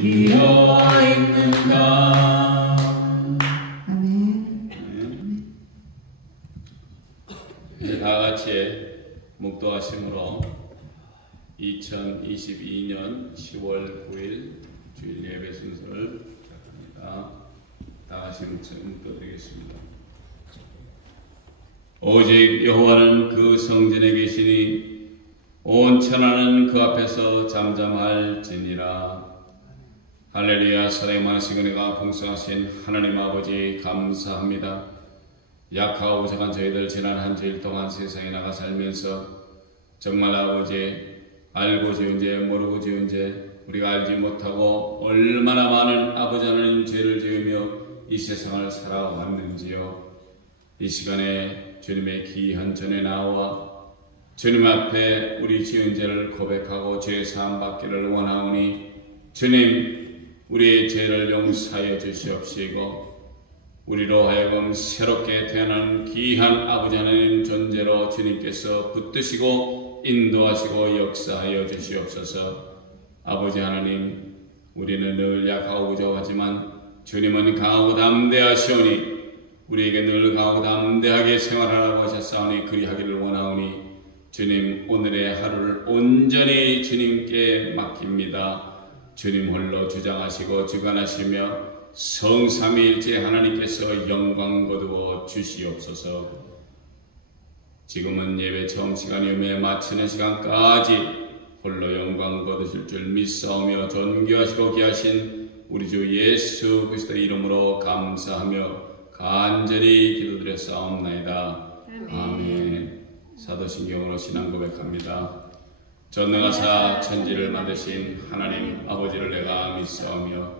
기여와 있는가. 아멘. 다 같이 묵도하심으로 2022년 10월 9일 주일 예배 순서를 시작합니다. 다 같이 묵도드리겠습니다. 오직 여호와는 그 성전에 계시니 온 천하는 그 앞에서 잠잠할지니라. 할렐루야. 사랑의 많으신 은혜가 풍성하신 하나님 아버지 감사합니다. 약하고 부족한 저희들 지난 한 주일 동안 세상에 나가 살면서 정말 아버지 알고 지은 죄 모르고 지은 죄 우리가 알지 못하고 얼마나 많은 아버지 하나님 죄를 지으며 이 세상을 살아왔는지요. 이 시간에 주님의 귀한 전에 나와 주님 앞에 우리 지은 죄를 고백하고 죄 사함 받기를 원하오니 주님 우리의 죄를 용서하여 주시옵시고 우리로 하여금 새롭게 태어난 귀한 아버지 하나님 존재로 주님께서 붙드시고 인도하시고 역사하여 주시옵소서. 아버지 하나님 우리는 늘 약하고 부족하지만 주님은 강하고 담대하시오니 우리에게 늘 강하고 담대하게 생활하라고 하셨사오니 그리하기를 원하오니 주님 오늘의 하루를 온전히 주님께 맡깁니다. 주님 홀로 주장하시고 주관하시며 성삼위일체 하나님께서 영광 거두어 주시옵소서. 지금은 예배 처음 시간이오며 마치는 시간까지 홀로 영광 거두실 줄 믿사오며 존귀하시고 귀하신 우리 주 예수 그리스도의 이름으로 감사하며 간절히 기도드렸사옵나이다. 아멘. 사도신경으로 신앙 고백합니다. 전능하사 천지를 만드신 하나님 아버지를 내가 믿사오며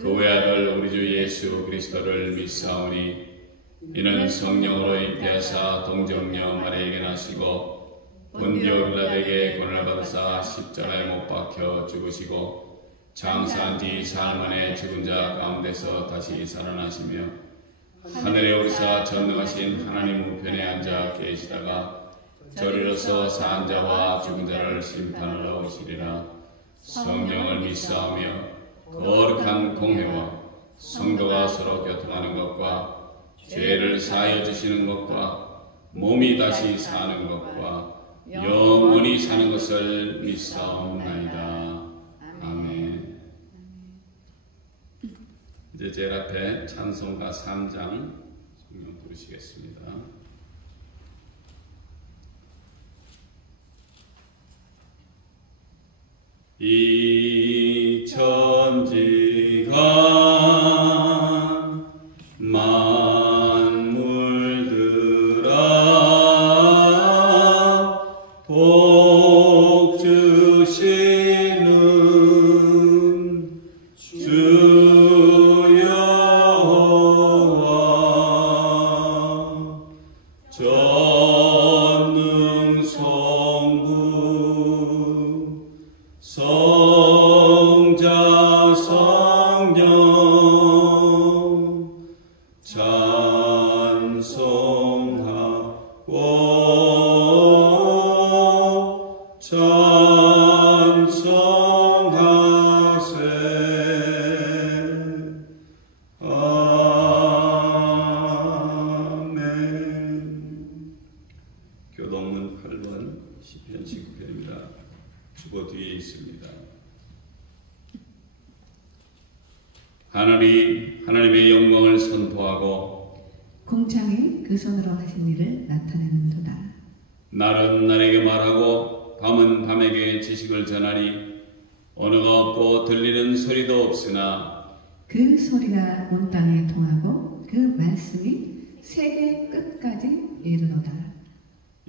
그 외아들 우리 주 예수 그리스도를 믿사오니 이는 성령으로 잉태하사 동정녀 마리아에게 나시고 본디오 빌라도에게 고난을 받으사 십자가에 못 박혀 죽으시고 장사한 지 사흘 만에 죽은 자 가운데서 다시 살아나시며 하늘에 오르사 전능하신 하나님 우편에 앉아 계시다가 저리로서 산 자와 죽은 자를 심판하러 오시리라. 성령을 믿사오며 거룩한 공회와 성도가 서로 교통하는 것과 죄를 사하여 주시는 것과 몸이 다시 사는 것과 영원히 사는 것을 믿사옵나이다. 아멘. 이제 제일 앞에 찬송가 3장 성령 부르시겠습니다. 이 천지가 만물들아 복 주시는 주 여호와 전능 성부 성자 성령 찬송하고 찬송하세. 아멘. 교동문 8번 시편 19편입니다. 주보 뒤에 있습니다. 하나님의 영광을 선포하고 공창에 그 손으로 하신 일을 나타내는도다. 날은 날에게 말하고 밤은 밤에게 지식을 전하니 언어가 없고 들리는 소리도 없으나 그 소리가 온 땅에 통하고 그 말씀이 세계 끝까지 이르노다.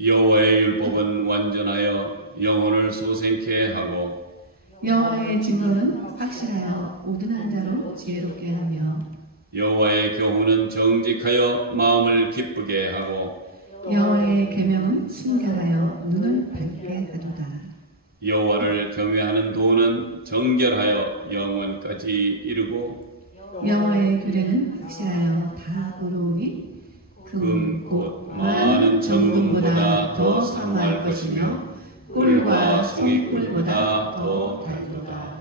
여호와의 율법은 완전하여 영혼을 소생케 하고 여호와의 징벌은 확실하여 우둔한 자로 지혜롭게 하며 여호와의 교훈은 정직하여 마음을 기쁘게 하고 여호와의 계명은 순결하여 눈을 밝게 하도다. 여호와를 경외하는 도는 정결하여 영원까지 이르고 여호와의 규례는 확실하여 다 의로우니 금 곧 많은 정금보다 더 상할 것이며 꿀과 송이꿀보다 더 달도다.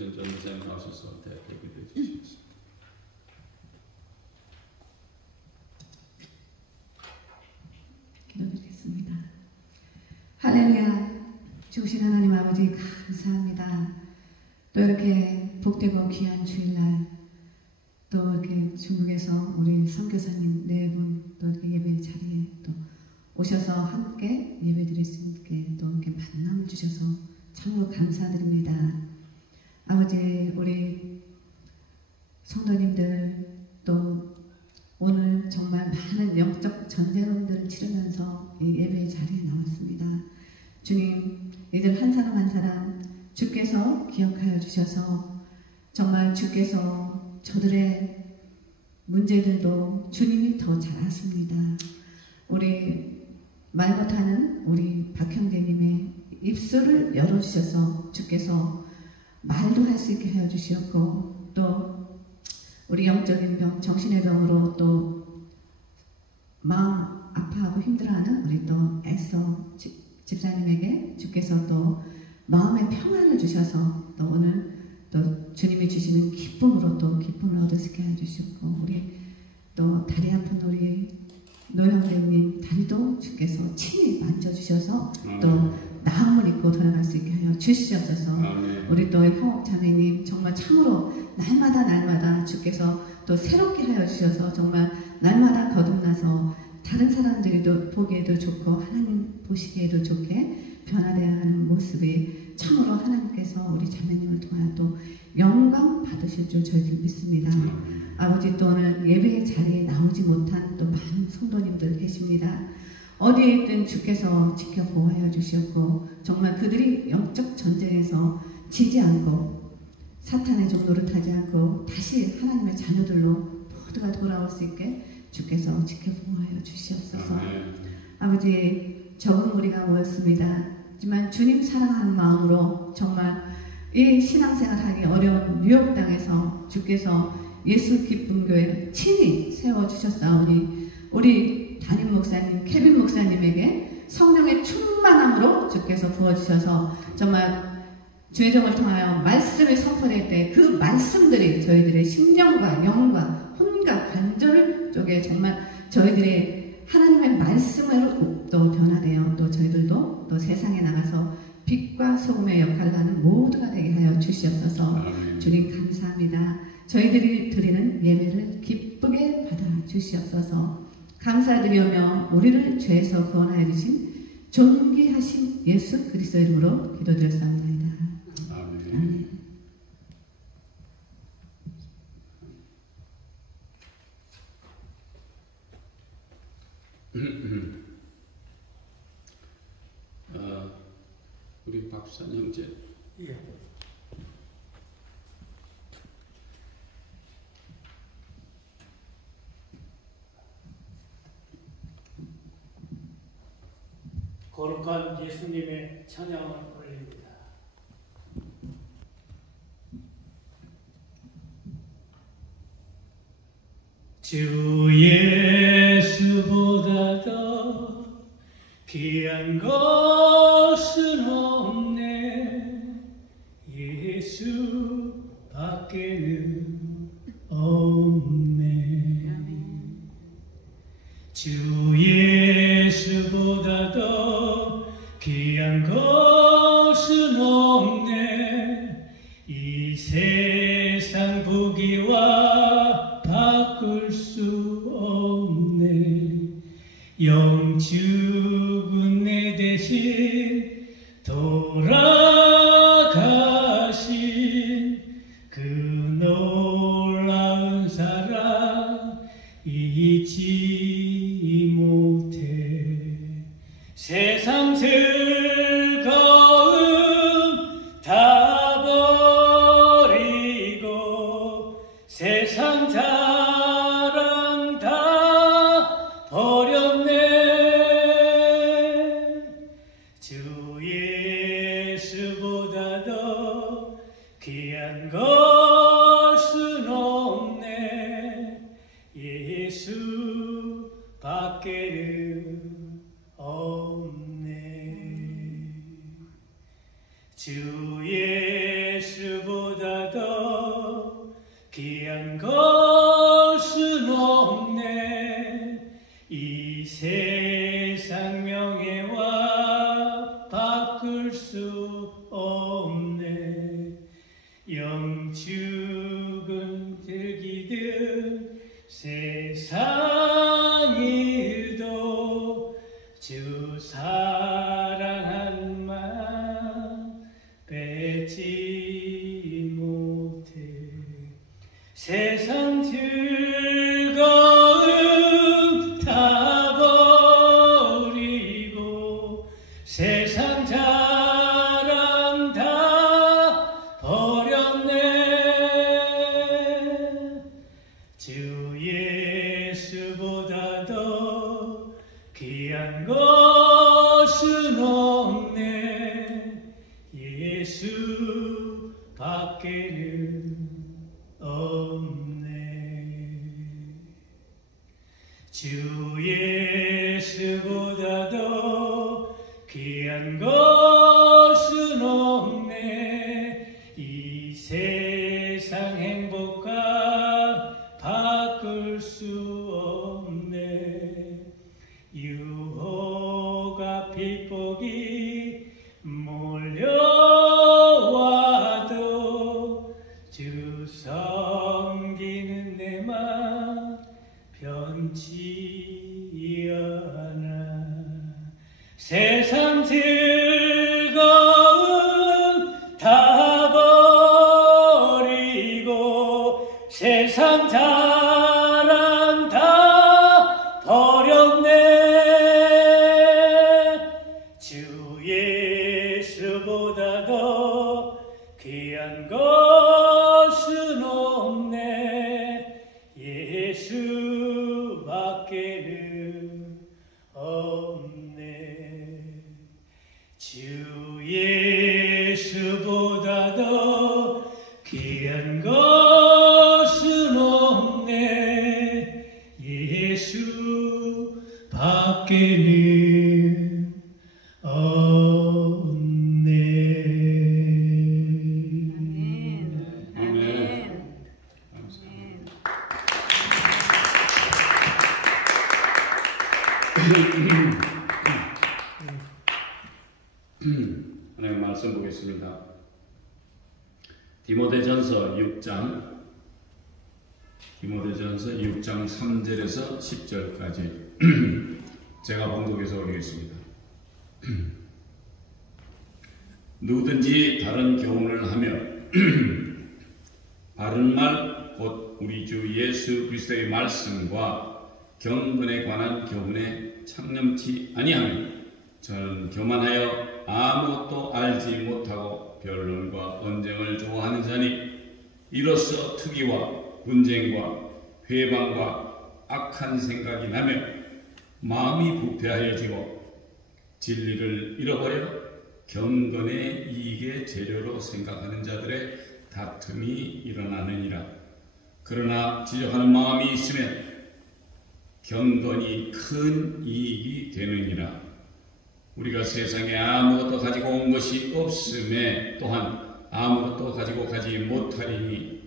김성전 목사님 나오셔서 기도해 주시겠습니다. 기도드리겠습니다. 할렐루야. 주신 하나님 아버지 감사합니다. 또 이렇게 복되고 귀한 주일날 또 이렇게 중국에서 우리 선교사님 네 분 또 이렇게 예배 자리에 또 오셔서 함께 예배드릴 수 있게 또 이렇게 만남을 주셔서 참으로 감사드립니다. 아버지 우리 성도님들 또 오늘 정말 많은 영적 전쟁들을 치르면서 이 예배 자리에 나왔습니다. 주님, 이들 한 사람 한 사람 주께서 기억하여 주셔서 정말 주께서 저들의 문제들도 주님이 더 잘 아십니다. 우리 말 못하는 우리 박형제님의 입술을 열어주셔서 주께서 말도 할 수 있게 하여 주시었고 또 우리 영적인 병, 정신의 병으로 또 마음 아파하고 힘들어하는 우리 또 애써 집사님에게 주께서 또 마음의 평안을 주셔서 또 오늘 또 주님이 주시는 기쁨으로 또 기쁨을 얻을 수 있게 해주시고 우리 또 다리 아픈 우리 노형제님 다리도 주께서 친히 만져주셔서 또 나음을 입고 돌아갈 수 있게 하여 주시옵소서. 우리 또 형옥 자매님 정말 참으로 날마다 주께서 또 새롭게 하여 주셔서 정말 날마다 거듭나서 다른 사람들이 보기에도 좋고 하나님 보시기에도 좋게 변화되어야 하는 모습이 참으로 하나님께서 우리 자매님을 통하여 또 영광 받으실 줄 저희들 믿습니다. 아버지 또 오늘 예배의 자리에 나오지 못한 또 많은 성도님들 계십니다. 어디에 있든 주께서 지켜 보호하여 주시었고 정말 그들이 영적 전쟁에서 지지 않고 사탄의 종로를 타지 않고 다시 하나님의 자녀들로 모두가 돌아올 수 있게 주께서 지켜 보호하여 주시옵소서. 아버지 적은 무리가 모였습니다. 하지만 주님 사랑하는 마음으로 정말 이 신앙생활 하기 어려운 뉴욕 땅에서 주께서 예수 기쁨 교회 친히 세워주셨사오니 우리 담임 목사님, 케빈 목사님에게 성령의 충만함으로 주께서 부어주셔서 정말 주의정을 통하여 말씀이 선포될 때 그 말씀들이 저희들의 심령과 영과 혼과 관절 쪽에 정말 저희들의 하나님의 말씀으로 또 변화되어 또 저희들도 또 세상에 나가서 빛과 소금의 역할을 하는 모두가 되게 하여 주시옵소서. 주님 감사합니다. 저희들이 드리는 예배를 기쁘게 받아 주시옵소서. 감사드리오며 우리를 죄에서 구원하여 주신 존귀하신 예수 그리스도 이름으로 기도드렸사옵나이다. 아멘. 우리 박수산 형제. 예. 거룩한 예수님의 찬양을 올립니다. 주 예수보다 더 귀한 것은 없네. 예수 밖에는 없네. 주 예수보다 더 귀한 것은 없네. 이 세상 부귀와 바꿀 수 없네. 영 죽은 내 대신 돌아가신 그 놀라운 사랑 잊지 못해. 세상 즐거움 다 버리고 세상 자랑 다 버렸네. 주 예수보다 더 귀한 것은 없네. 예수 밖에는 없네. 주 예수보다 귀한 것은 없네. 이 세상 명예와 바꿀 수 없네. 영축은 들기든 세상 일도 주 사랑한 마음 뺏지 못해. 세상 즐거움 다 버리고 세상 자랑 다 버렸네. 주 예수보다 더 귀한 것은 없네. 예수 밖에는 없네. 주 예수보다 더 귀한 것은 없네. 이 세상 행복과 바꿀 수 없네. 유혹과 핍박이 몰려와도 주 섬기는 내 맘 변치 않아. 세상 즐거움 다 버리고 세상 자랑 다 버렸네. 주 예수보다 더 귀한 것은 없네. 예수 밖에는 없네. 주 예수보다 더 귀한 것은 없네. 예수 밖에는 없네. 아멘. 하나님 말씀 보겠습니다. 디모데전서 6장 3절에서 10절까지 제가 봉독해서 올리겠습니다. 누구든지 다른 교훈을 하며 바른 말 곧 우리 주 예수 그리스도의 말씀과 경건에 관한 교훈에 창념치 아니하면 저는 교만하여 아무것도 알지 못하고 변론과 언쟁을 좋아하는 자니 이로써 투기와 분쟁과 회방과 악한 생각이 나며 마음이 부패하여지고 진리를 잃어버려 경건의 이익의 재료로 생각하는 자들의 다툼이 일어나느니라. 그러나 지적하는 마음이 있으면 경건이 큰 이익이 되느니라. 우리가 세상에 아무것도 가지고 온 것이 없음에 또한 아무것도 가지고 가지 못하리니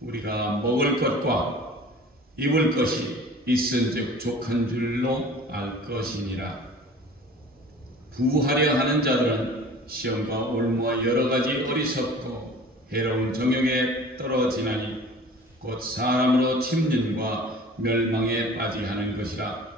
우리가 먹을 것과 입을 것이 있은즉 족한 줄로 알 것이니라. 부하려 하는 자들은 시험과 올무와 여러 가지 어리석고 해로운 정욕에 떨어지나니 곧 사람으로 침륜과 멸망에 빠지하는 것이라.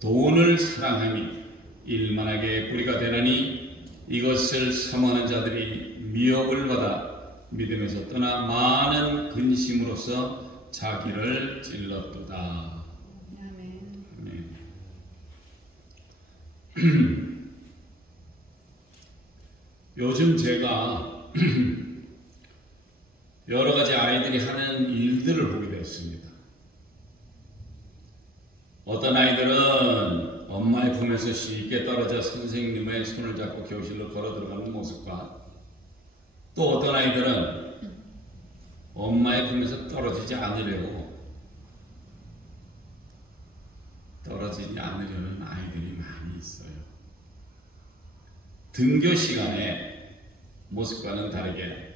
돈을 사랑함이 일만하게 뿌리가 되나니 이것을 사모하는 자들이 미혹을 받아 믿음에서 떠나 많은 근심으로써 자기를 찔렀도다. 아멘. 요즘 제가 여러 가지 아이들이 하는 일들을 보게 됐습니다. 어떤 아이들은 엄마의 품에서 쉽게 떨어져 선생님의 손을 잡고 교실로 걸어 들어가는 모습과 또 어떤 아이들은 엄마의 품에서 떨어지지 않으려는 아이들이 많이 있어요. 등교 시간에 모습과는 다르게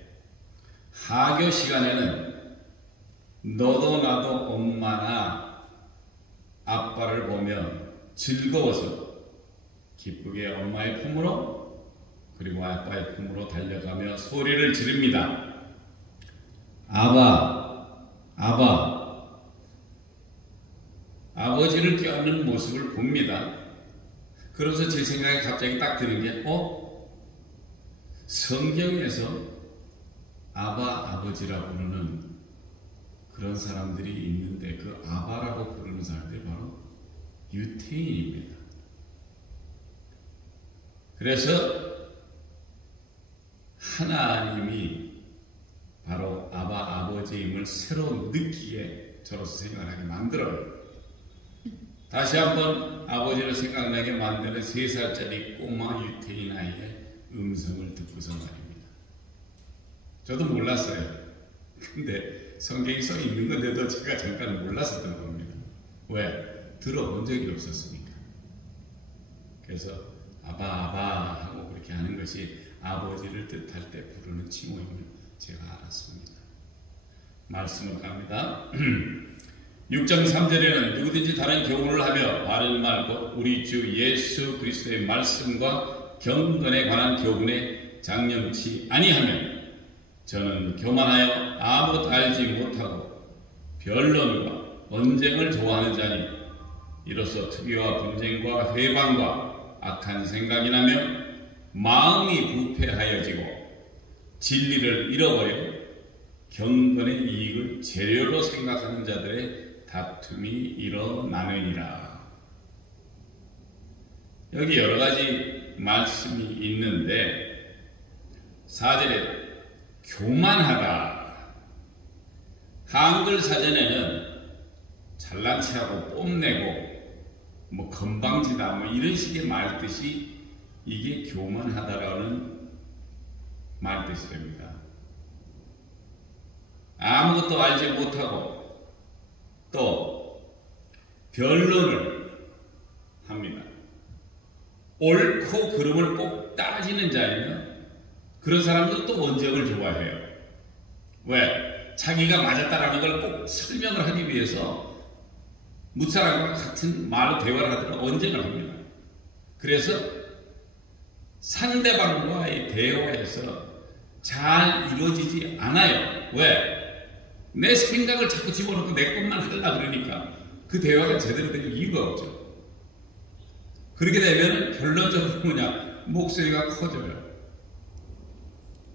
하교 시간에는 너도 나도 엄마나 아빠를 보면 즐거워서 기쁘게 엄마의 품으로 그리고 아빠의 품으로 달려가며 소리를 지릅니다. 아바, 아바. 아버지를 껴안는 모습을 봅니다. 그러면서 제 생각에 갑자기 딱 드는 게 성경에서 아바, 아버지라고 부르는 그런 사람들이 있는데 그 아바라고 부르는 사람들이 바로 유태인입니다. 그래서 하나님이 바로 아바, 아버지임을 새로 느끼게 저로서 생각하게 만들어요. 다시 한번 아버지를 생각나게 만드는 3살짜리 꼬마 유태인 아이의 음성을 듣고서 말입니다. 저도 몰랐어요. 근데 성경이 써 있는 건데도 제가 잠깐 몰랐었던 겁니다. 왜? 들어본 적이 없었으니까. 그래서 아바 아바 하고 그렇게 하는 것이 아버지를 뜻할 때 부르는 칭호임을 제가 알았습니다. 말씀을 갑니다. 6장 3절에는 누구든지 다른 교훈을 하며 바른 말 곧 우리 주 예수 그리스도의 말씀과 경건에 관한 교훈에 장념치 아니하면 저는 교만하여 아무것도 알지 못하고 변론과 언쟁을 좋아하는 자니 이로써 투기와 분쟁과 회방과 악한 생각이 나며 마음이 부패하여지고 진리를 잃어버려 경건의 이익을 재료로 생각하는 자들의 다툼이 일어나느니라. 여기 여러 가지 말씀이 있는데 4절에 교만하다. 한글 사전에는 잘난 체하고 뽐내고 뭐 건방지다 뭐 이런 식의 말뜻이 이게 교만하다라는 말뜻이랍니다. 아무것도 알지 못하고 또 변론을 합니다. 옳고 그름을 꼭 따지는 자이면 그런 사람들은 또 언쟁을 좋아해요. 왜? 자기가 맞았다라는 걸 꼭 설명을 하기 위해서 무사람과 같은 말로 대화를 하다가 언쟁을 합니다. 그래서 상대방과의 대화에서 잘 이루어지지 않아요. 왜? 내 생각을 자꾸 집어넣고 내 것만 하려고 그러니까 그 대화가 제대로 될 이유가 없죠. 그렇게 되면 결론적으로 뭐냐? 목소리가 커져요.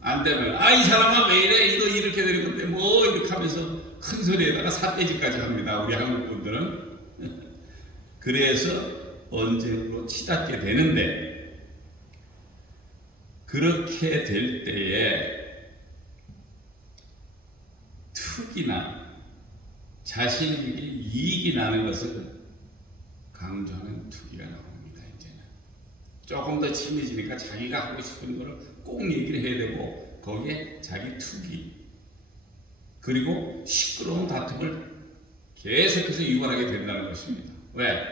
안 되면 이 사람아 왜 이래? 이거 이렇게 되는 건데 뭐 이렇게 하면서 큰 소리에다가 삿대질까지 합니다. 우리 한국 분들은. 그래서 언쟁으로 치닫게 되는데 그렇게 될 때에 투기나 자신에게 이익이 나는 것을 강조하는 투기가 나옵니다. 이제는 조금 더 친해지니까 자기가 하고 싶은 거를 꼭 얘기를 해야 되고 거기에 자기 투기 그리고 시끄러운 다툼을 계속해서 유발하게 된다는 것입니다. 왜?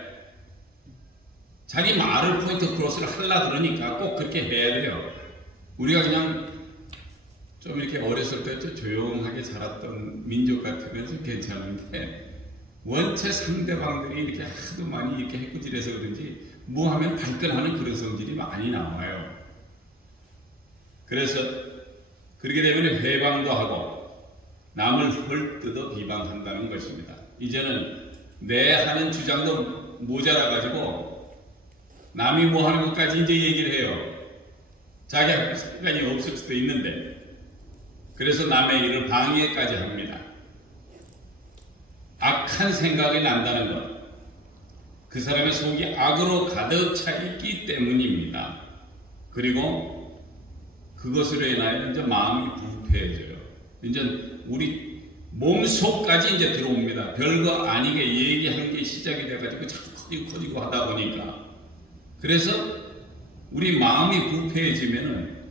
자기 말을 포인트 크로스를 하려고 그러니까 꼭 그렇게 해야 돼요. 우리가 그냥 좀 이렇게 어렸을 때 조용하게 자랐던 민족 같으면 좀 괜찮은데 원체 상대방들이 이렇게 하도 많이 이렇게 해꾸질해서 그런지 뭐 하면 발끈하는 그런 성질이 많이 나와요. 그래서 그렇게 되면 회방도 하고 남을 헐뜯어 비방한다는 것입니다. 이제는 내 하는 주장도 모자라가지고 남이 뭐 하는 것까지 이제 얘기를 해요. 자기가 시간이 없을 수도 있는데 그래서 남의 일을 방해까지 합니다. 악한 생각이 난다는 것, 그 사람의 속이 악으로 가득 차 있기 때문입니다. 그리고 그것으로 인하여 이제 마음이 부패해져요. 이제 우리 몸속까지 이제 들어옵니다. 별거 아니게 얘기한 게 시작이 돼가지고 자꾸 커지고 하다 보니까. 그래서 우리 마음이 부패해지면은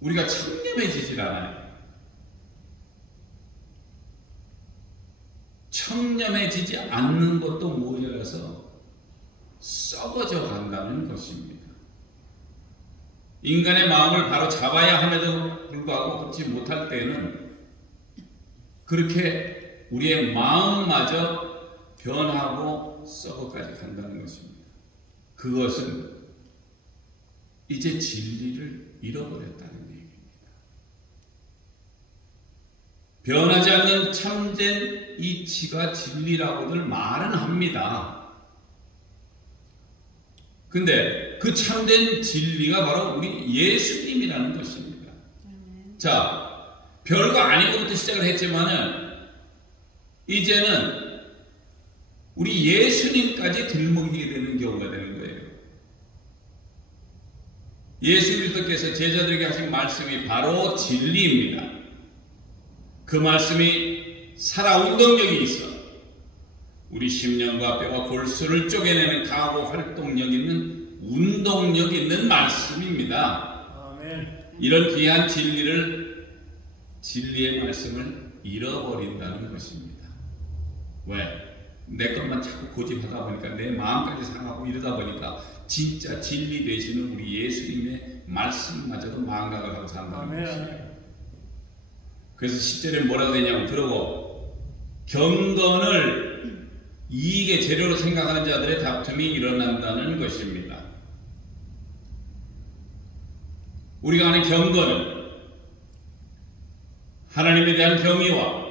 우리가 청렴해지질 않아요. 청렴해지지 않는 것도 모자라서 썩어져 간다는 것입니다. 인간의 마음을 바로 잡아야 함에도 불구하고 그렇지 못할 때는 그렇게 우리의 마음마저 변하고 썩어까지 간다는 것입니다. 그것은 이제 진리를 잃어버렸다는 얘기입니다. 변하지 않는 참된 이치가 진리라고들 말은 합니다. 근데 그 참된 진리가 바로 우리 예수님이라는 것입니다. 자, 별거 아닌 것부터 시작을 했지만은 이제는 우리 예수님까지 들먹이게 되는 경우가 되는 거예요. 예수 그리스도께서 제자들에게 하신 말씀이 바로 진리입니다. 그 말씀이 살아온 능력이 있어 우리 심령과 뼈와 골수를 쪼개내는 강하고 활동력 있는 운동력 있는 말씀입니다. 아멘. 이런 귀한 진리의 말씀을 잃어버린다는 것입니다. 왜? 내 것만 자꾸 고집하다 보니까 내 마음까지 상하고 이러다 보니까 진짜 진리 되시는 우리 예수님의 말씀마저도 망각을 하고 산다는 것이에요. 그래서 10절에 뭐라고 되냐면 들어보 경건을 이익의 재료로 생각하는 자들의 다툼이 일어난다는 것입니다. 우리가 아는 경건은 하나님에 대한 경의와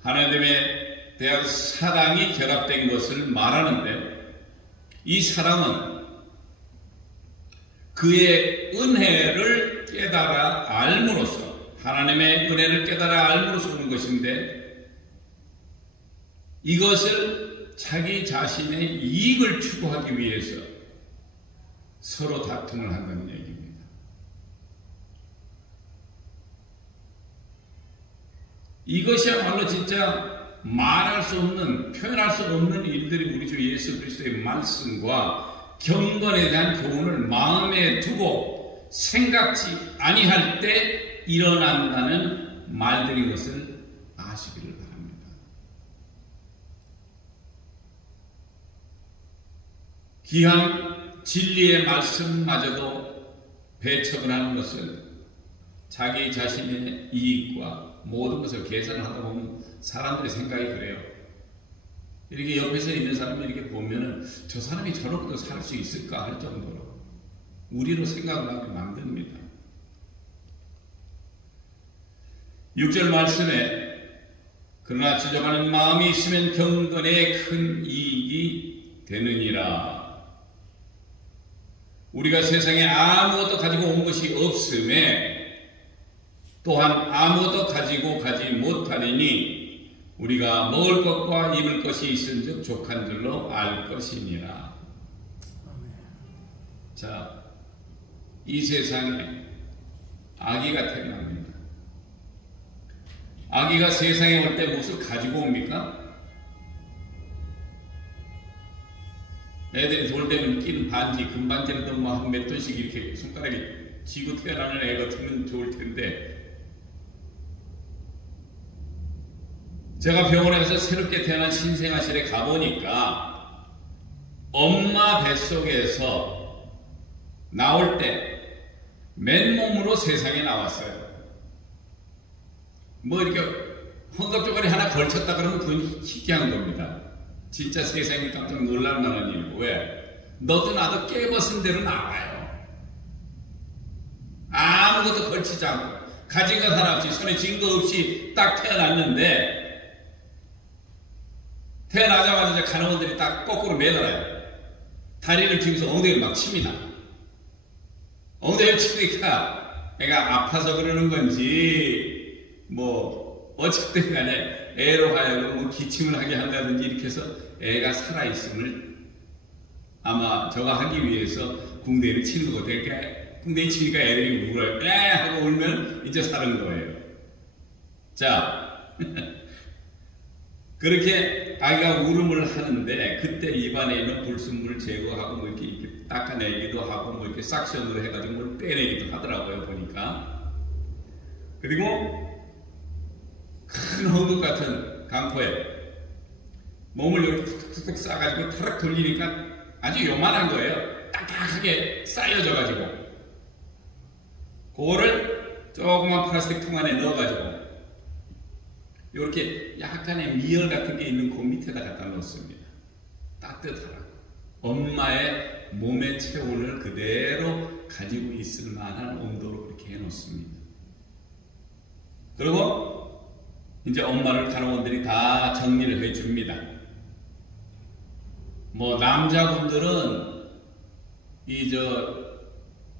하나님에 대한 사랑이 결합된 것을 말하는데 이 사랑은 그의 은혜를 깨달아 알므로써 하나님의 은혜를 깨달아 알므로써 오는 것인데 이것을 자기 자신의 이익을 추구하기 위해서 서로 다툼을 한다는 얘기입니다. 이것이야말로 진짜 말할 수 없는, 표현할 수 없는 일들이 우리 주 예수 그리스도의 말씀과 경건에 대한 교훈을 마음에 두고 생각지 아니할 때 일어난다는 말들인 것을 아시기를 바랍니다. 귀한 진리의 말씀마저도 배척을 하는 것은 자기 자신의 이익과 모든 것을 계산을 하다 보면 사람들의 생각이 그래요. 이렇게 옆에서 있는 사람이 이렇게 보면은 저 사람이 저렇게도 살 수 있을까 할 정도로 우리로 생각을 하게 만듭니다. 6절 말씀에 그러나 지적하는 마음이 있으면 경건에 큰 이익이 되느니라. 우리가 세상에 아무것도 가지고 온 것이 없음에 또한 아무것도 가지고 가지 못하리니 우리가 먹을 것과 입을 것이 있은즉 족한 줄로 알 것이니라. 자, 이 세상에 아기가 태어납니다. 아기가 세상에 올 때 무엇을 가지고 옵니까? 애들이 돌 때면 끼는 반지, 금반지라도 뭐 한 몇 돈씩 이렇게 손가락에 쥐고 태어나는 애 같으면 좋을 텐데 제가 병원에 가서 새롭게 태어난 신생아실에 가보니까 엄마 뱃속에서 나올 때 맨몸으로 세상에 나왔어요. 뭐 이렇게 헝겊조가리 하나 걸쳤다 그러면 그건 희귀한 겁니다. 진짜 세상이 깜짝 놀랄 만한 일이고. 왜? 너도 나도 깨벗은 대로 나와요. 아무것도 걸치지 않고 가진 것 하나 없이 손에 쥔 거 없이 딱 태어났는데 태어나자마자 간호원들이 딱 거꾸로 매달아요. 다리를 쥐면서 엉덩이를 막 칩니다. 엉덩이를 치니까 애가 아파서 그러는 건지 뭐 어쨌든 간에 애로 하여금 뭐 기침을 하게 한다든지 이렇게 해서 애가 살아있음을 아마 저거 하기 위해서 궁뎅이를 치는 것 같아요. 그러니까 궁뎅이 치니까 애들이 울어요. 에 하고 울면 이제 사는 거예요. 자 그렇게 아이가 울음을 하는데 그때 입안에 있는 불순물을 제거하고 뭐 이렇게 닦아내기도 하고 뭐 이렇게 싹션으로 해가지고 뭘 빼내기도 하더라고요 보니까. 그리고 큰 헝겊 같은 강포에 몸을 이렇게 툭툭툭 싸가지고 타락 돌리니까 아주 요만한 거예요. 딱딱하게 쌓여져가지고 그거를 조그만 플라스틱 통 안에 넣어가지고 이렇게 약간의 미열 같은 게 있는 그 밑에다 갖다 놓습니다. 따뜻하라고. 엄마의 몸의 체온을 그대로 가지고 있을 만한 온도로 그렇게 해놓습니다. 그리고 이제 엄마를 간호원들이 다 정리를 해줍니다. 뭐 남자분들은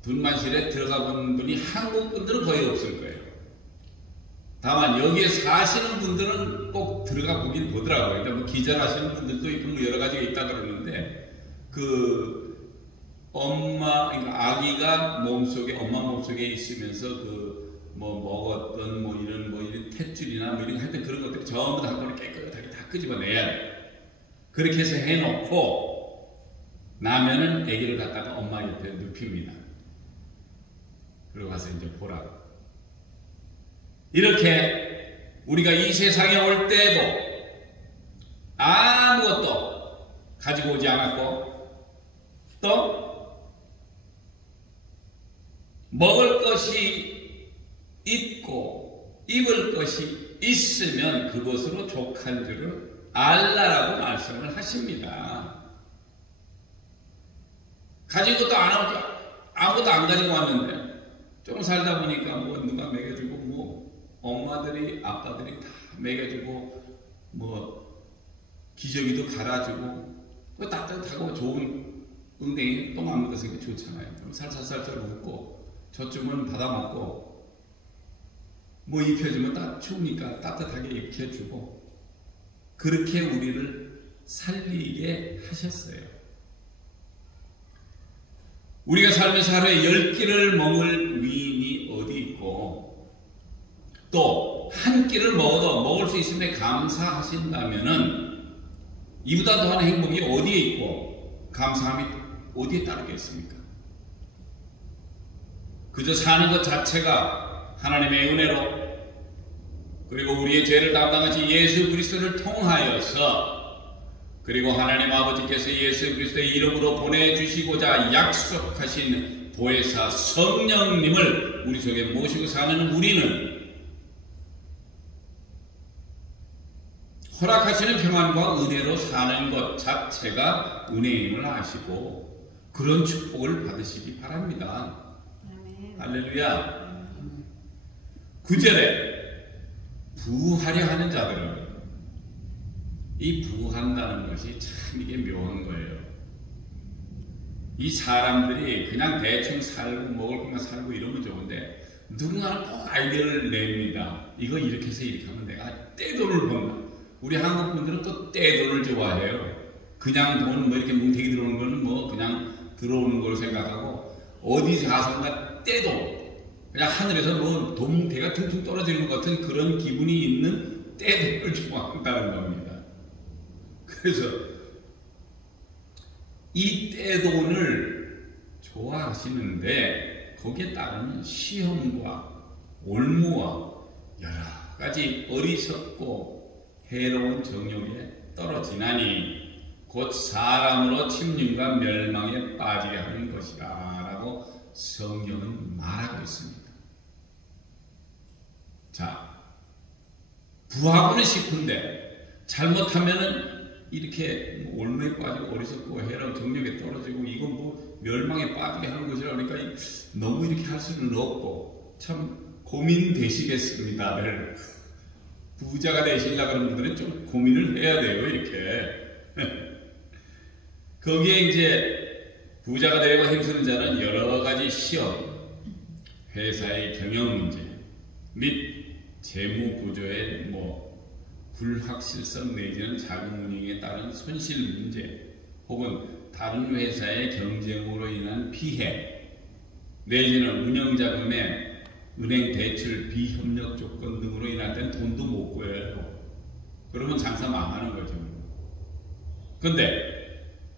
분만실에 들어가 본 분이 한국 분들은 거의 없을 거예요. 다만 여기에 사시는 분들은 꼭 들어가 보긴 보더라고요. 그러니까 뭐 기절하시는 분들도 있고 뭐 여러 가지가 있다 그러는데 그러니까 아기가 엄마 몸속에 있으면서 뭐 먹었던 뭐 이런 탯줄이나 뭐 이런 하여튼 그런 것들이 전부 다 한 번에 깨끗하게 다 끄집어내야 돼요. 그렇게 해서 해놓고 나면은 아기를 갖다가 엄마 옆에 눕힙니다. 그리고 가서 이제 보라고. 이렇게 우리가 이 세상에 올 때도 아무것도 가지고 오지 않았고 또 먹을 것이 있고 입을 것이 있으면 그것으로 족한 줄을 알라라고 말씀을 하십니다. 가진 것도 아무것도 안 가지고 왔는데 좀 살다 보니까 뭐 누가 먹여주고 뭐 엄마들이 아빠들이 다 먹여주고 뭐 기저귀도 갈아주고 그 따뜻하고 좋은 엉덩이 똥 안 묻었으니까 좋잖아요. 그럼 살살살살 웃고 저쯤은 받아먹고 뭐 입혀주면 추우니까 따뜻하게 입혀주고 그렇게 우리를 살리게 하셨어요. 우리가 살면서 하루에 10끼를 먹을 위인이 어디 있고 또 한 끼를 먹어도 먹을 수 있음에 감사하신다면은 이보다 더한 행복이 어디에 있고 감사함이 어디에 따르겠습니까? 그저 사는 것 자체가 하나님의 은혜로 그리고 우리의 죄를 담당하신 예수 그리스도를 통하여서 그리고 하나님 아버지께서 예수 그리스도의 이름으로 보내주시고자 약속하신 보혜사 성령님을 우리 속에 모시고 사는 우리는 허락하시는 평안과 은혜로 사는 것 자체가 은혜임을 아시고 그런 축복을 받으시기 바랍니다. 아멘. 할렐루야. 9절에 부하려 하는 자들은 이 부한다는 것이 참 이게 묘한 거예요. 이 사람들이 그냥 대충 살고 먹을 것만 살고 이러면 좋은데 누군가는 꼭 아이디어를 냅니다. 이거 이렇게 해서 이렇게 하면 내가 떼돈을 번다. 우리 한국 분들은 또 떼돈을 좋아해요. 그냥 돈 뭐 이렇게 뭉태기 들어오는 거는 뭐 그냥 들어오는 걸 생각하고 어디 가서나 떼돈 그냥 하늘에서 뭐 돈 뭉태기가 퉁퉁 떨어지는 것 같은 그런 기분이 있는 떼돈을 좋아한다는 겁니다. 그래서 이 떼돈을 좋아하시는데 거기에 따르는 시험과 올무와 여러 가지 어리석고 해로운 정욕에 떨어지나니 곧 사람으로 침륜과 멸망에 빠지게 하는 것이라 라고 성경은 말하고 있습니다. 자, 부하고는 싶은데 잘못하면은 이렇게 올무에 빠지고 어리석고 해로운 정욕에 떨어지고 이건 뭐 멸망에 빠지게 하는 것이라 그러니까 너무 이렇게 할 수는 없고 참 고민되시겠습니다. 부자가 되시려고 하는 분들은 좀 고민을 해야 돼요. 이렇게 거기에 이제 부자가 되려고 힘쓰는 자는 여러 가지 시험, 회사의 경영 문제 및 재무 구조의 불확실성 내지는 자금 운영에 따른 손실 문제 혹은 다른 회사의 경쟁으로 인한 피해 내지는 운영자금의 은행 대출 비협력 조건 등으로 인할 땐 돈도 못 구해요. 그러면 장사 망하는 거죠. 근데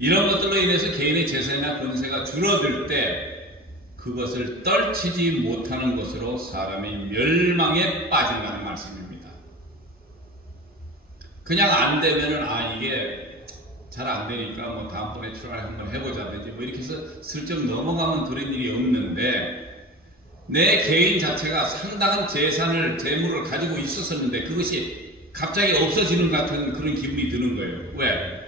이런 것들로 인해서 개인의 재산이나 권세가 줄어들 때 그것을 떨치지 못하는 것으로 사람이 멸망에 빠진다는 말씀입니다. 그냥 안 되면은 이게 잘 안 되니까 다음번에 트라이 한번 해보자든지 이렇게 해서 슬쩍 넘어가면 그런 일이 없는데 내 개인 자체가 상당한 재물을 가지고 있었었는데 그것이 갑자기 없어지는 같은 그런 기분이 드는 거예요. 왜?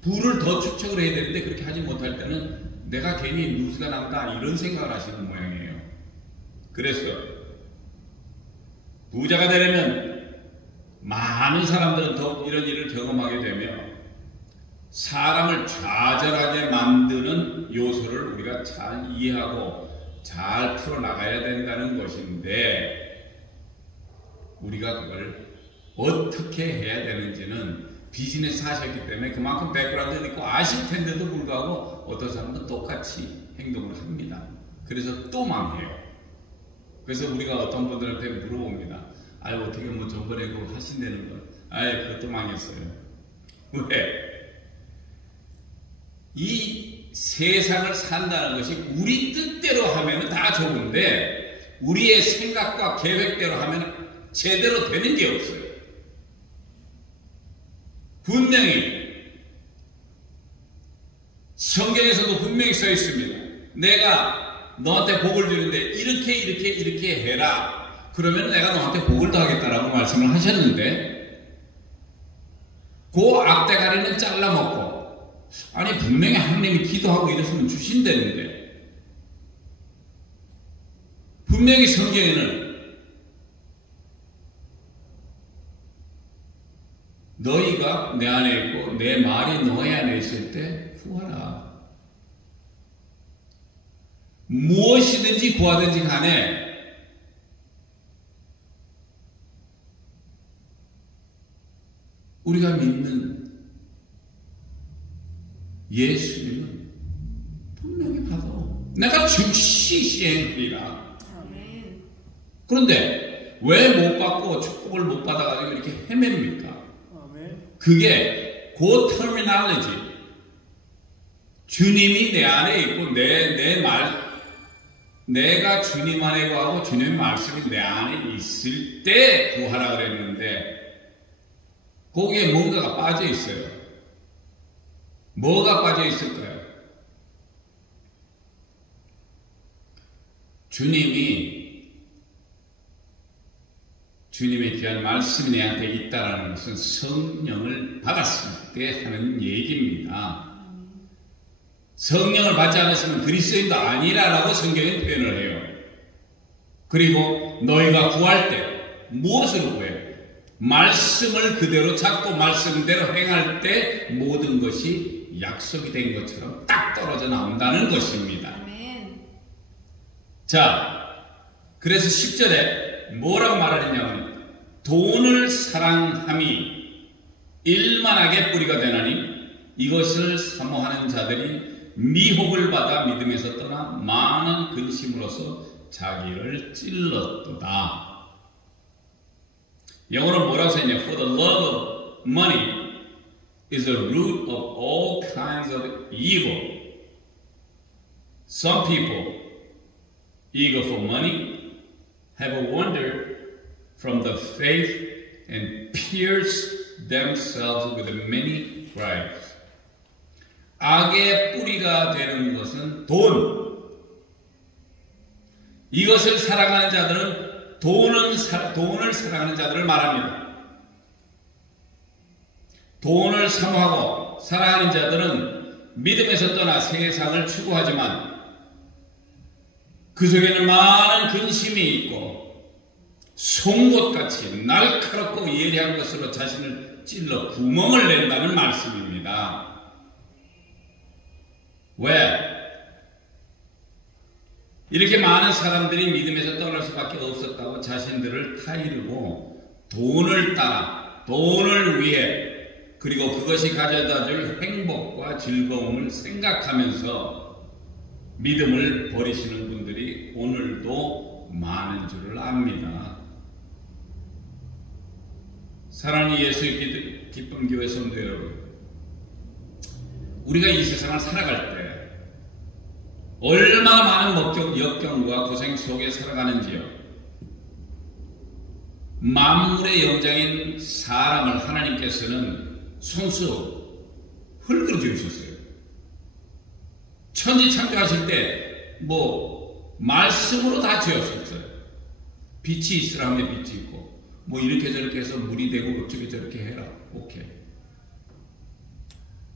부를 더 축적을 해야 되는데 그렇게 하지 못할 때는 내가 괜히 누수가 난다 이런 생각을 하시는 모양이에요. 그래서 부자가 되려면 많은 사람들은 더 이런 일을 경험하게 되며 사람을 좌절하게 만드는 요소를 우리가 잘 이해하고 잘 풀어나가야 된다는 것인데 우리가 그걸 어떻게 해야 되는지는 비즈니스 하셨기 때문에 그만큼 백그라운드도 있고 아실 텐데도 불구하고 어떤 사람은 똑같이 행동을 합니다. 그래서 또 망해요. 그래서 우리가 어떤 분들한테 물어봅니다. 아유 어떻게 뭐 저번에 그거 하신다는 거 아유 그것도 망했어요. 왜? 이 세상을 산다는 것이 우리 뜻대로 하면 다 좋은데 우리의 생각과 계획대로 하면 제대로 되는 게 없어요. 분명히 성경에서도 분명히 써 있습니다. 내가 너한테 복을 주는데 이렇게 해라. 그러면 내가 너한테 복을 더하겠다라고 말씀을 하셨는데 그 앞대가리는 잘라먹고 아니 분명히 하나님이 기도하고 이랬으면 주신다는데 분명히 성경에는 너희가 내 안에 있고 내 말이 너희 안에 있을 때 구하라. 무엇이든지 구하든지 간에 우리가 믿는 예수님은 분명히 받아. 내가 즉시 시행하리라. 그런데 왜 못 받고 축복을 못 받아가지고 이렇게 헤맵니까? 그게 그 터미널리지. 주님이 내 안에 있고 내가 주님 안에 거하고 주님의 말씀이 내 안에 있을 때 구하라 그랬는데 거기에 뭔가가 빠져 있어요. 뭐가 빠져 있을까요? 주님의 귀한 말씀이 내한테 있다는 것은 성령을 받았을 때 하는 얘기입니다. 성령을 받지 않았으면 그리스도인도 아니라라고 성경은 표현을 해요. 그리고 너희가 구할 때 무엇을 구해? 말씀을 그대로 잡고 말씀대로 행할 때 모든 것이 약속이 된 것처럼 딱 떨어져 나온다는 것입니다. 아멘. 자, 그래서 10절에 뭐라고 말을 했냐면 돈을 사랑함이 일만하게 뿌리가 되나니 이것을 사모하는 자들이 미혹을 받아 믿음에서 떠나 많은 근심으로써 자기를 찔렀도다. 영어로 뭐라고 써있냐? For the love of money is the root of all kinds of evil. Some people, eager for money, have wandered from the faith and pierced themselves with many bribes. 악의 뿌리가 되는 것은 돈. 이것을 사랑하는 자들은 돈을 사랑하는 자들을 말합니다. 돈을 사모하고 사랑하는 자들은 믿음에서 떠나 세상을 추구하지만 그 속에는 많은 근심이 있고 송곳같이 날카롭고 예리한 것으로 자신을 찔러 구멍을 낸다는 말씀입니다. 왜? 이렇게 많은 사람들이 믿음에서 떠날 수밖에 없었다고 자신들을 타이르고 돈을 따라 돈을 위해 그리고 그것이 가져다줄 행복과 즐거움을 생각하면서 믿음을 버리시는 분들이 오늘도 많은 줄을 압니다. 사랑하는 예수의 기쁨 교회 성도 여러분, 우리가 이 세상을 살아갈 때 얼마나 많은 역경과 고생 속에 살아가는지요. 만물의 영장인 사람을 하나님께서는 손수 흙으로 지으셨어요. 천지 창조하실 때 말씀으로 다 지으셨어요. 빛이 있으라 하면 빛이 있고 뭐 이렇게 저렇게 해서 물이 되고 어쩌게 저렇게 해라. 오케이.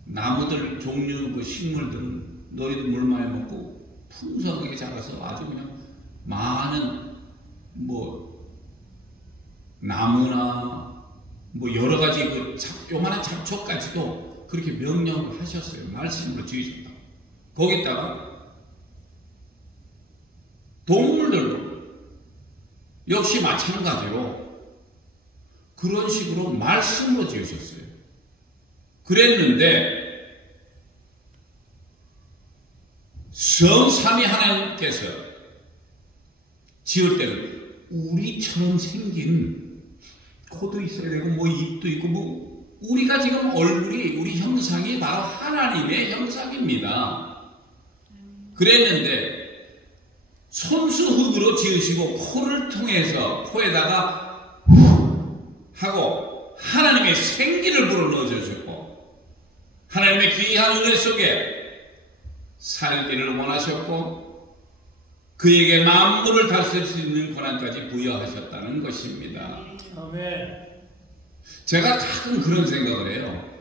나무들 종류 그 식물들은 너희들 물 많이 먹고 풍성하게 자라서 아주 그냥 많은 뭐 나무나 뭐 여러 가지 그 요만한 잡초까지도 그렇게 명령을 하셨어요. 말씀으로 지으셨다. 거기다가 동물들도 역시 마찬가지로 그런 식으로 말씀으로 지으셨어요. 그랬는데 성삼위 하나님께서 지을 때는 우리처럼 생긴 코도 있어야 되고 뭐 입도 있고 뭐 우리가 지금 얼굴이 우리 형상이 바로 하나님의 형상입니다. 그랬는데 손수흙으로 지으시고 코를 통해서 코에다가 하고 하나님의 생기를 불어넣어 주셨고 하나님의 귀한 은혜 속에 살기를 원하셨고 그에게 만물을 다스릴 수 있는 권한까지 부여하셨다는 것입니다. 아멘. 제가 가끔 그런 생각을 해요.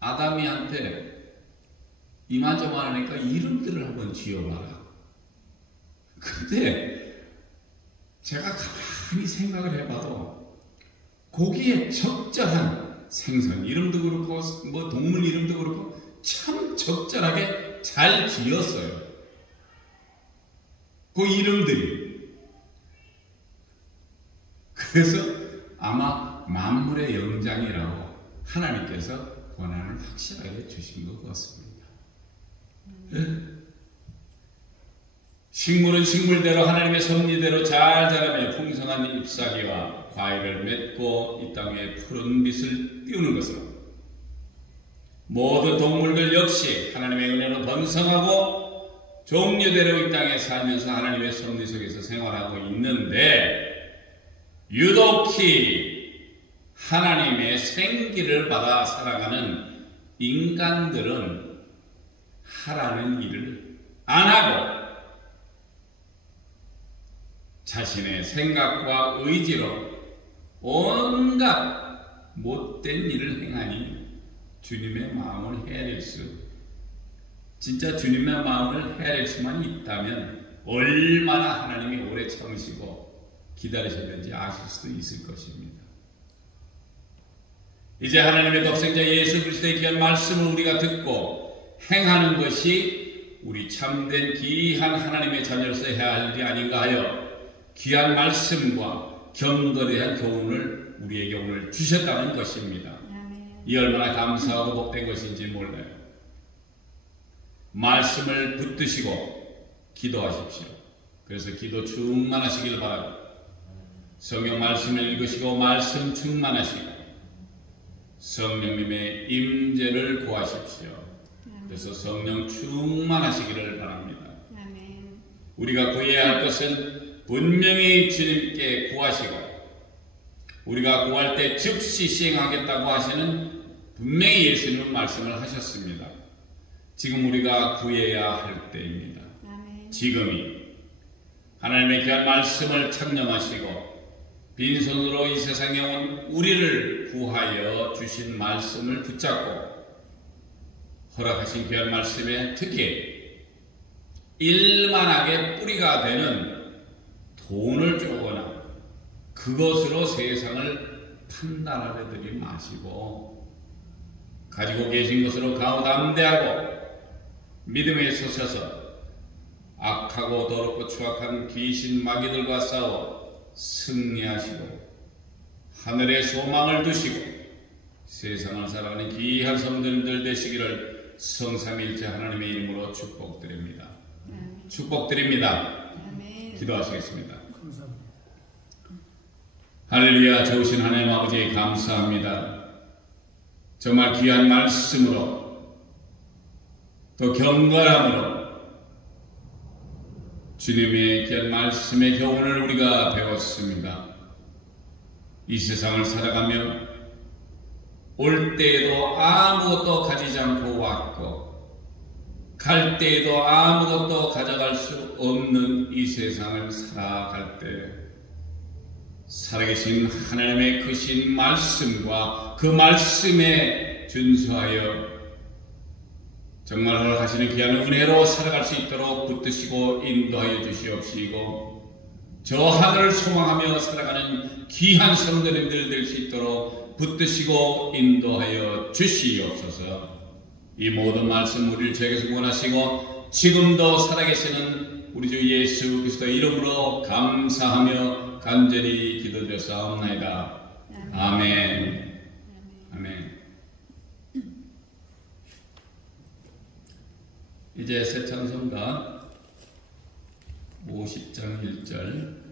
아담이한테 이만저만 하니까 이름들을 한번 지어봐라. 근데 제가 가만히 생각을 해봐도 거기에 적절한 생선 이름도 그렇고 뭐 동물 이름도 그렇고 참 적절하게 잘 지었어요. 그 이름들이. 그래서 아마 만물의 영장이라고 하나님께서 권한을 확실하게 주신 것 같습니다. 식물은 식물대로 하나님의 섭리대로 잘 자라며 풍성한 잎사귀와 과일을 맺고 이 땅에 푸른 빛을 띄우는 것으로 모든 동물들 역시 하나님의 은혜로 번성하고 종류대로 이 땅에 살면서 하나님의 섭리 속에서 생활하고 있는데 유독히 하나님의 생기를 받아 살아가는 인간들은 하라는 일을 안 하고 자신의 생각과 의지로 온갖 못된 일을 행하니 주님의 마음을 헤아릴 수 진짜 주님의 마음을 헤아릴 수만 있다면 얼마나 하나님이 오래 참으시고 기다리셨는지 아실 수도 있을 것입니다. 이제 하나님의 독생자 예수 그리스도의 귀한 말씀을 우리가 듣고 행하는 것이 우리 참된 귀한 하나님의 자녀로서 해야 할 일이 아닌가 하여 귀한 말씀과 경건에 대한 교훈을 우리에게 오늘 주셨다는 것입니다. 이 얼마나 감사하고 복된 것인지 몰라요. 말씀을 붙드시고 기도하십시오. 그래서 기도 충만하시길 바랍니다. 성경 말씀을 읽으시고 말씀 충만하시고 성령님의 임재를 구하십시오. 그래서 성령 충만하시기를 바랍니다. 우리가 구해야 할 것은 분명히 주님께 구하시고 우리가 구할 때 즉시 시행하겠다고 하시는 분명히 예수님은 말씀을 하셨습니다. 지금 우리가 구해야 할 때입니다. 지금이 하나님의 귀한 말씀을 창념하시고 빈손으로 이 세상에 온 우리를 구하여 주신 말씀을 붙잡고 허락하신 귀한 말씀에 특히 일만하게 뿌리가 되는 돈을 주거나 그것으로 세상을 판단하려들이 마시고 가지고 계신 것으로 가오담대하고 믿음에 서셔서 악하고 더럽고 추악한 귀신 마귀들과 싸워 승리하시고 하늘의 소망을 두시고 세상을 살아가는 귀한 성도님들 되시기를 성삼위일체 하나님의 이름으로 축복드립니다. 축복드립니다. 기도하시겠습니다. 감사합니다. 할렐루야. 좋으신 하나님 아버지 감사합니다. 정말 귀한 말씀으로 또 경건함으로 주님의 귀한 말씀의 교훈을 우리가 배웠습니다. 이 세상을 살아가며 올 때에도 아무것도 가지지 않고 왔고 갈 때에도 아무것도 가져갈 수 없는 이 세상을 살아갈 때 살아계신 하나님의 크신 말씀과 그 말씀에 준수하여 정말 허락하시는 귀한 은혜로 살아갈 수 있도록 붙드시고 인도하여 주시옵시고 저 하늘을 소망하며 살아가는 귀한 성도님들 될 수 있도록 붙드시고 인도하여 주시옵소서. 이 모든 말씀 우리를 저에게서 원하시고 지금도 살아계시는 우리 주 예수 그리스도의 이름으로 감사하며 간절히 기도드렸사옵나이다. 아멘. 아멘. 이제 새 찬송가 50장 1절